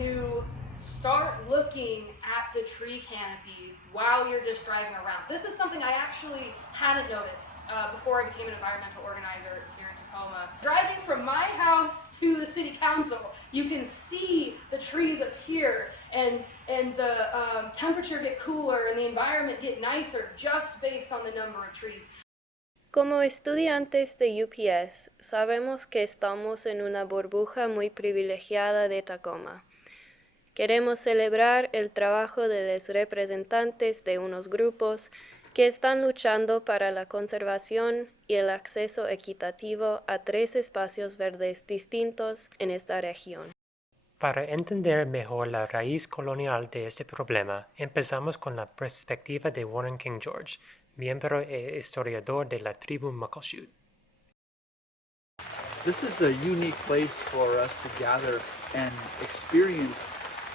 to start looking at the tree canopy while you're just driving around. This is something I actually hadn't noticed before I became an environmental organizer here in Tacoma. Driving from my house to the city council, you can see the trees up here, and the temperature get cooler and the environment get nicer just based on the number of trees. Como estudiantes de UPS, sabemos que estamos en una burbuja muy privilegiada de Tacoma. Queremos celebrar el trabajo de los representantes de unos grupos que están luchando para la conservación y el acceso equitativo a 3 espacios verdes distintos en esta región. Para entender mejor la raíz colonial de este problema, empezamos con la perspectiva de Warren KingGeorge, miembro e historiador de la tribu Muckleshoot. This is a unique place for us to gather and experience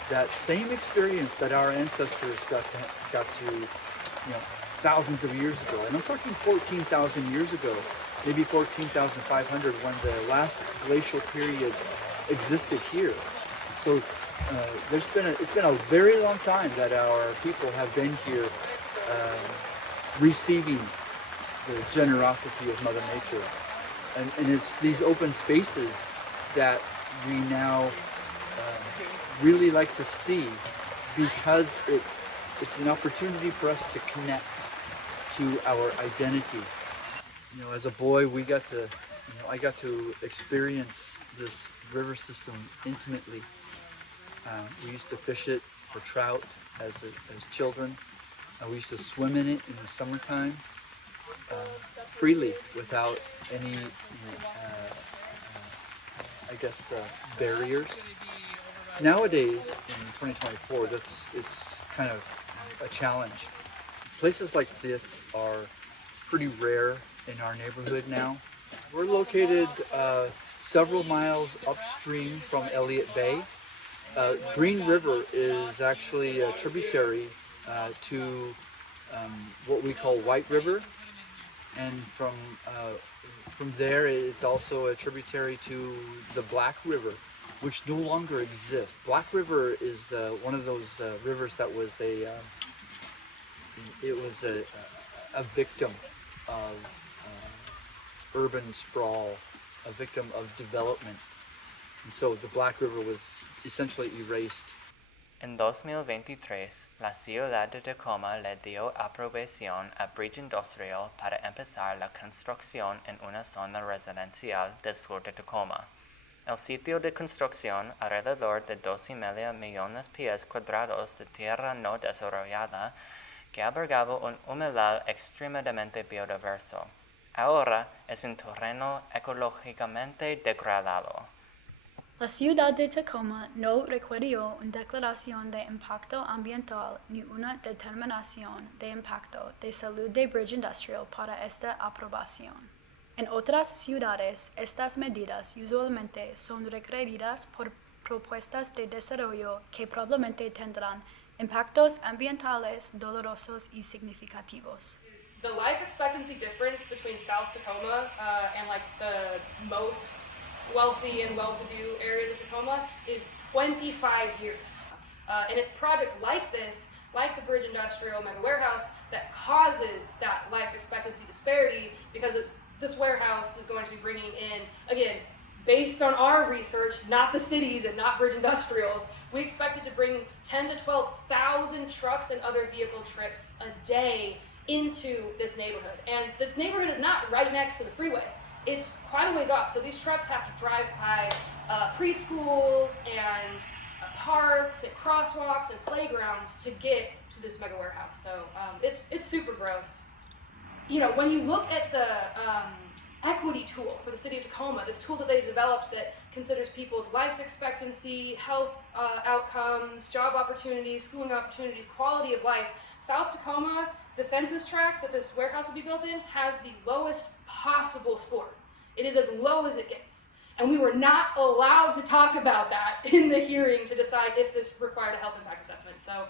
that same experience that our ancestors got to thousands of years ago. And I'm talking 14,000 years ago, maybe 14,500 when the last glacial period existed here. So it's been a very long time that our people have been here receiving the generosity of Mother Nature. And it's these open spaces that we now really like to see, because it's an opportunity for us to connect to our identity. As a boy, I got to experience this river system intimately. We used to fish it for trout as children. We used to swim in it in the summertime freely without any, barriers. Nowadays, in 2024, it's kind of a challenge. Places like this are pretty rare in our neighborhood now. We're located several miles upstream from Elliott Bay. Green River is actually a tributary to what we call White River, and from there it's also a tributary to the Black River, which no longer exists. Black River is one of those rivers that was a victim of urban sprawl, a victim of development, and so the Black River was essentially erased. En 2023, la ciudad de Tacoma le dio aprobación a Bridge Industrial para empezar la construcción en una zona residencial del sur de Tacoma. El sitio de construcción, alrededor de 2,5 millones pies cuadrados de tierra no desarrollada, que albergaba un humedal extremadamente biodiverso. Ahora es un terreno ecológicamente degradado. La ciudad de Tacoma no requirió una declaración de impacto ambiental ni una determinación de impacto de salud de Bridge Industrial para esta aprobación. En otras ciudades, estas medidas usualmente son requeridas por propuestas de desarrollo que probablemente tendrán impactos ambientales dolorosos y significativos. The life expectancy difference between South Tacoma and like the most wealthy and well-to-do areas of Tacoma is 25 years. And it's projects like this, like the Bridge Industrial Mega Warehouse, that causes that life expectancy disparity, because this warehouse is going to be bringing in, again, based on our research, not the cities and not Bridge Industrials, we expect it to bring 10 to 12,000 trucks and other vehicle trips a day into this neighborhood. And this neighborhood is not right next to the freeway. It's quite a ways off, so these trucks have to drive by preschools and parks and crosswalks and playgrounds to get to this mega warehouse. So it's super gross. When you look at the equity tool for the city of Tacoma, this tool that they developed that considers people's life expectancy, health outcomes, job opportunities, schooling opportunities, quality of life, South Tacoma, the census tract that this warehouse will be built in, has the lowest possible score. It is as low as it gets. And we were not allowed to talk about that in the hearing to decide if this required a health impact assessment. So,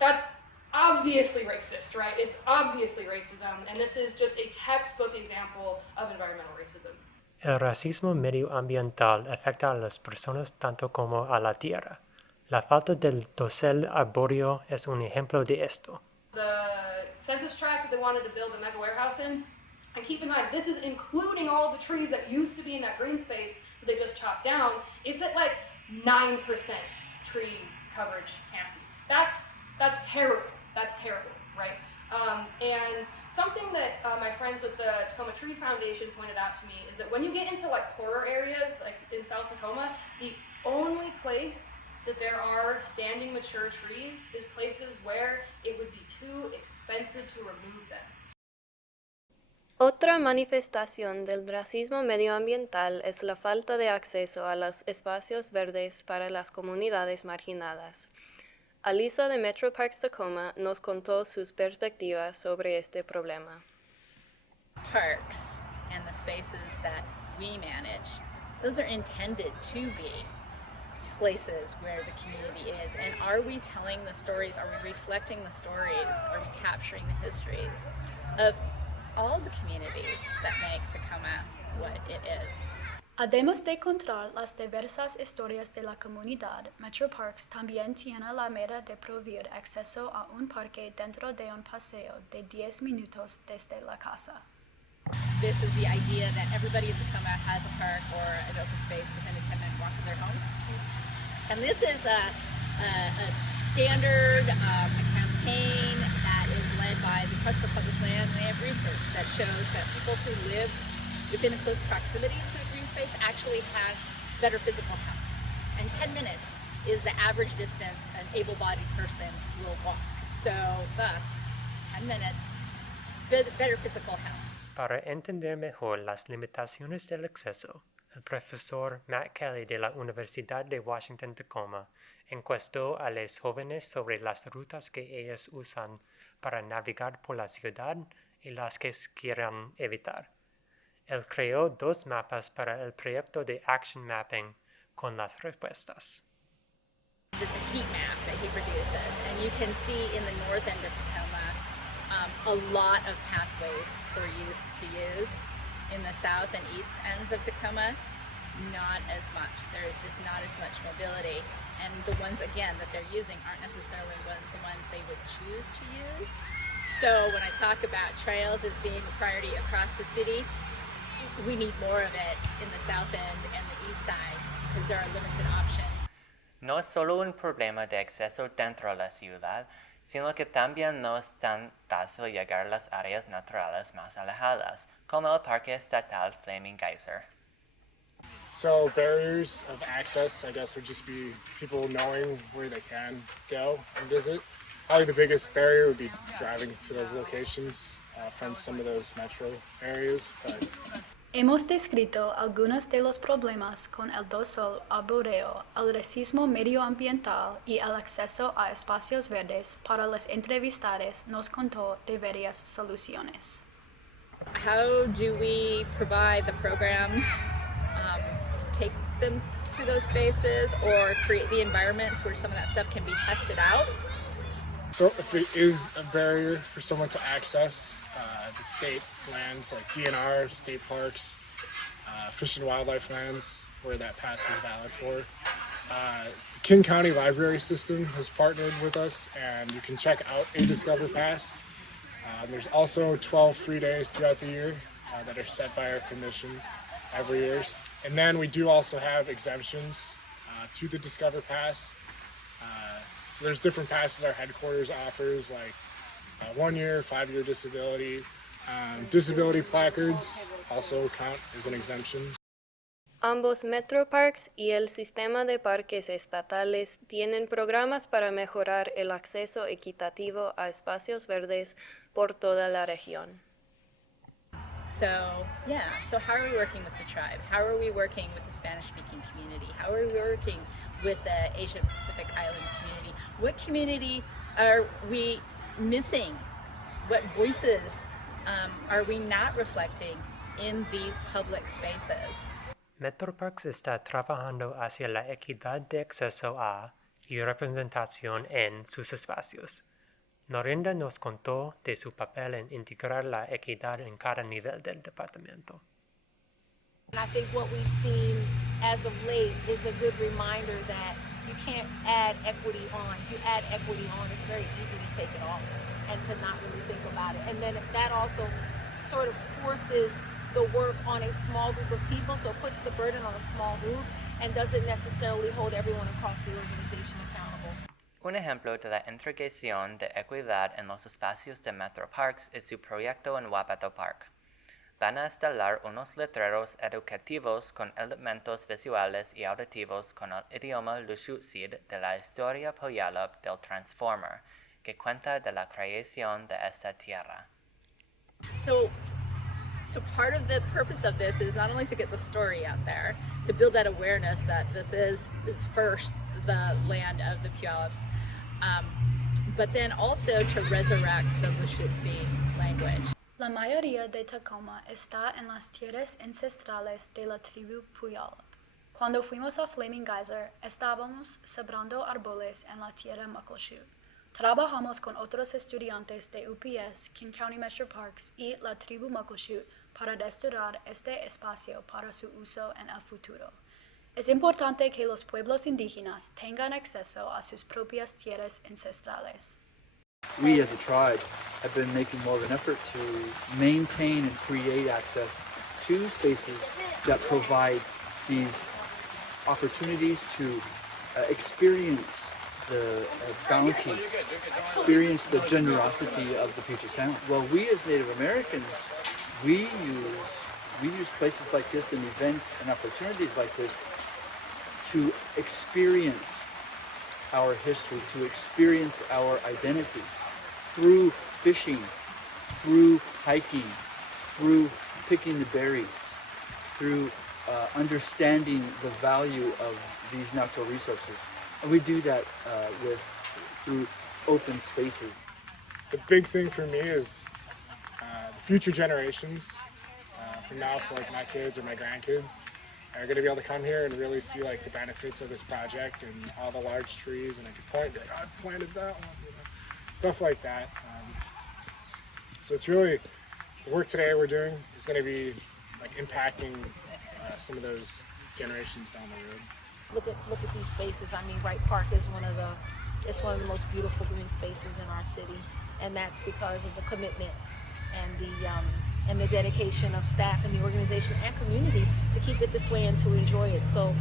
that's obviously racist, right? It's obviously racism, and this is just a textbook example of environmental racism. El racismo medioambiental afecta a las personas tanto como a la tierra. La falta del dosel arbóreo es un ejemplo de esto. The census tract that they wanted to build a mega warehouse in, and keep in mind, this is including all the trees that used to be in that green space that they just chopped down. It's at like 9% tree coverage canopy. That's terrible. That's terrible, right? And something that my friends with the Tacoma Tree Foundation pointed out to me is that when you get into like poorer areas, like in South Tacoma, the only place that there are standing mature trees is places where it would be too expensive to remove them. Otra manifestación del racismo medioambiental es la falta de acceso a los espacios verdes para las comunidades marginadas. Alisa de MetroParks Tacoma nos contó sus perspectivas sobre este problema. Parks and the spaces that we manage, those are intended to be places where the community is. And are we telling the stories? Are we reflecting the stories? Are we capturing the histories of all the communities that make Tacoma what it is? Además de contar las diversas historias de la comunidad, MetroParks también tiene la meta de proveer acceso a un parque dentro de un paseo de 10 minutos desde la casa. This is the idea that everybody in Tacoma has a park or an open space within a 10-minute walk of their home. And this is a standard campaign that is led by the Trust for Public Land, and they have research that shows that people who live within a close proximity to a green space actually have better physical health. And 10 minutes is the average distance an able-bodied person will walk. So thus, 10 minutes, better physical health. Para entender mejor las limitaciones del acceso, el profesor Matt Kelly de la Universidad de Washington Tacoma encuestó a los jóvenes sobre las rutas que ellos usan para navegar por la ciudad y las que quieran evitar. Él creó 2 mapas para el proyecto de Action Mapping con las respuestas. It's a heat map that he produces, and you can see in the north end of Tacoma a lot of pathways for youth to use. In the south and east ends of Tacoma, not as much. There is just not as much mobility, and the ones, again, that they're using aren't necessarily the ones they would choose to use. So when I talk about trails as being a priority across the city, we need more of it in the south end and the east side because there are limited options. No es solo un problema de acceso dentro de la ciudad, sino que también no es tan fácil llegar a las áreas naturales más alejadas, como el Parque Estatal Flaming Geyser. So barriers of access, I guess, would just be people knowing where they can go and visit. Probably the biggest barrier would be driving to those locations from some of those metro areas. But Hemos descrito algunos de los problemas con el dosel arbóreo, el racismo medioambiental y el acceso a espacios verdes. Para las entrevistades nos contó de varias soluciones. How do we provide the programs, take them to those spaces, or create the environments where some of that stuff can be tested out? so if it is a barrier for someone to access the state lands like DNR, state parks, fish and wildlife lands where that pass is valid for. The King County Library System has partnered with us, and you can check out a Discover Pass. There's also 12 free days throughout the year that are set by our commission every year. And then we do also have exemptions to the Discover Pass. So there's different passes our headquarters offers, like 1 year, 5-year disability. Disability placards also count as an exemption. Ambos MetroParks y el sistema de parques estatales tienen programas para mejorar el acceso equitativo a espacios verdes por toda la región. So how are we working with the tribe? How are we working with the Spanish-speaking community? How are we working with the Asia Pacific Island community? What community are we missing? What voices are we not reflecting in these public spaces? MetroParks está trabajando hacia la equidad de acceso a y representación en sus espacios. Norinda nos contó de su papel en integrar la equidad en cada nivel del departamento. I think what we've seen as of late is a good reminder that You can't add equity on. If you add equity on, it's very easy to take it off and to not really think about it. And then that also sort of forces the work on a small group of people, so it puts the burden on a small group and doesn't necessarily hold everyone across the organization accountable. Un ejemplo de la integración de equidad en los espacios de MetroParks es su proyecto en Wapato Park. Van a instalar unos letreros educativos con elementos visuales y auditivos con el idioma Lushootseed de la historia Puyallup del Transformer, que cuenta de la creación de esta tierra. So part of the purpose of this is not only to get the story out there, to build that awareness that this is first the land of the Puyallups, but then also to resurrect the Lushootseed language. La mayoría de Tacoma está en las tierras ancestrales de la tribu Puyallup. Cuando fuimos a Flaming Geyser, estábamos sembrando árboles en la tierra Muckleshoot. Trabajamos con otros estudiantes de UPS, King County MetroParks y la tribu Muckleshoot para restaurar este espacio para su uso en el futuro. Es importante que los pueblos indígenas tengan acceso a sus propias tierras ancestrales. We as a tribe have been making more of an effort to maintain and create access to spaces that provide these opportunities to experience the bounty, experience the generosity of the Puget Sound. Well, we as Native Americans, we use places like this and events and opportunities like this to experience our history, to experience our identity through fishing, through hiking, through picking the berries, through understanding the value of these natural resources. And we do that through open spaces. The big thing for me is future generations from now, so like my kids or my grandkids are going to be able to come here and really see like the benefits of this project and all the large trees, and I could point, like, I planted that one, you know, stuff like that. So it's really, the work today we're doing is going to be like impacting some of those generations down the road. Look at these spaces. I mean, Wright Park is one of the most beautiful green spaces in our city, and that's because of the commitment and the dedication of staff and the organization and community to keep it this way and to enjoy it. So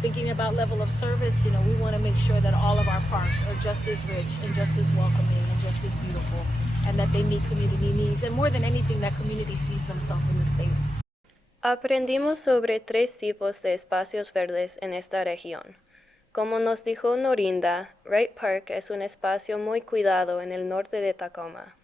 thinking about level of service, you know, we want to make sure that all of our parks are just as rich and just as welcoming and just as beautiful, and that they meet community needs, and more than anything, that community sees themselves in the space. Aprendimos sobre 3 tipos de espacios verdes en esta región. Como nos dijo Norinda, Wright Park es un espacio muy cuidado en el norte de Tacoma.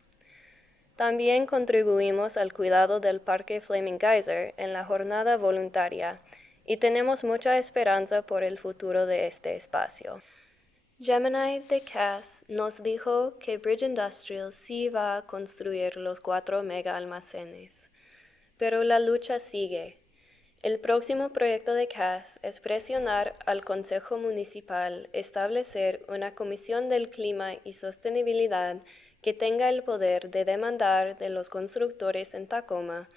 También contribuimos al cuidado del Parque Flaming Geyser en la jornada voluntaria y tenemos mucha esperanza por el futuro de este espacio. Gemini de Cass nos dijo que Bridge Industrial sí va a construir los 4 mega almacenes. Pero la lucha sigue. El próximo proyecto de Cass es presionar al Consejo Municipal establecer una comisión del clima y sostenibilidad que tenga el poder de demandar de los constructores en Tacoma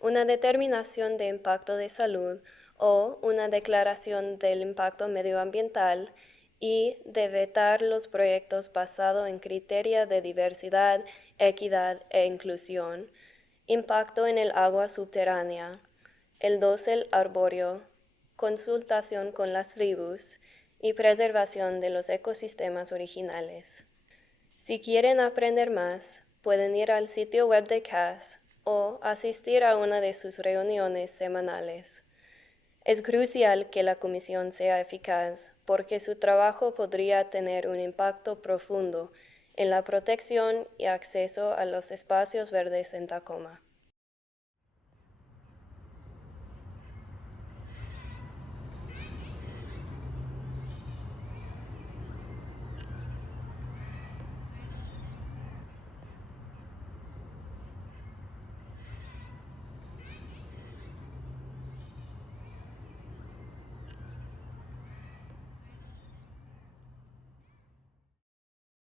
una determinación de impacto de salud o una declaración del impacto medioambiental y de vetar los proyectos basados en criterios de diversidad, equidad e inclusión, impacto en el agua subterránea, el dosel arbóreo, consultación con las tribus y preservación de los ecosistemas originales. Si quieren aprender más, pueden ir al sitio web de Cass o asistir a una de sus reuniones semanales. Es crucial que la comisión sea eficaz porque su trabajo podría tener un impacto profundo en la protección y acceso a los espacios verdes en Tacoma.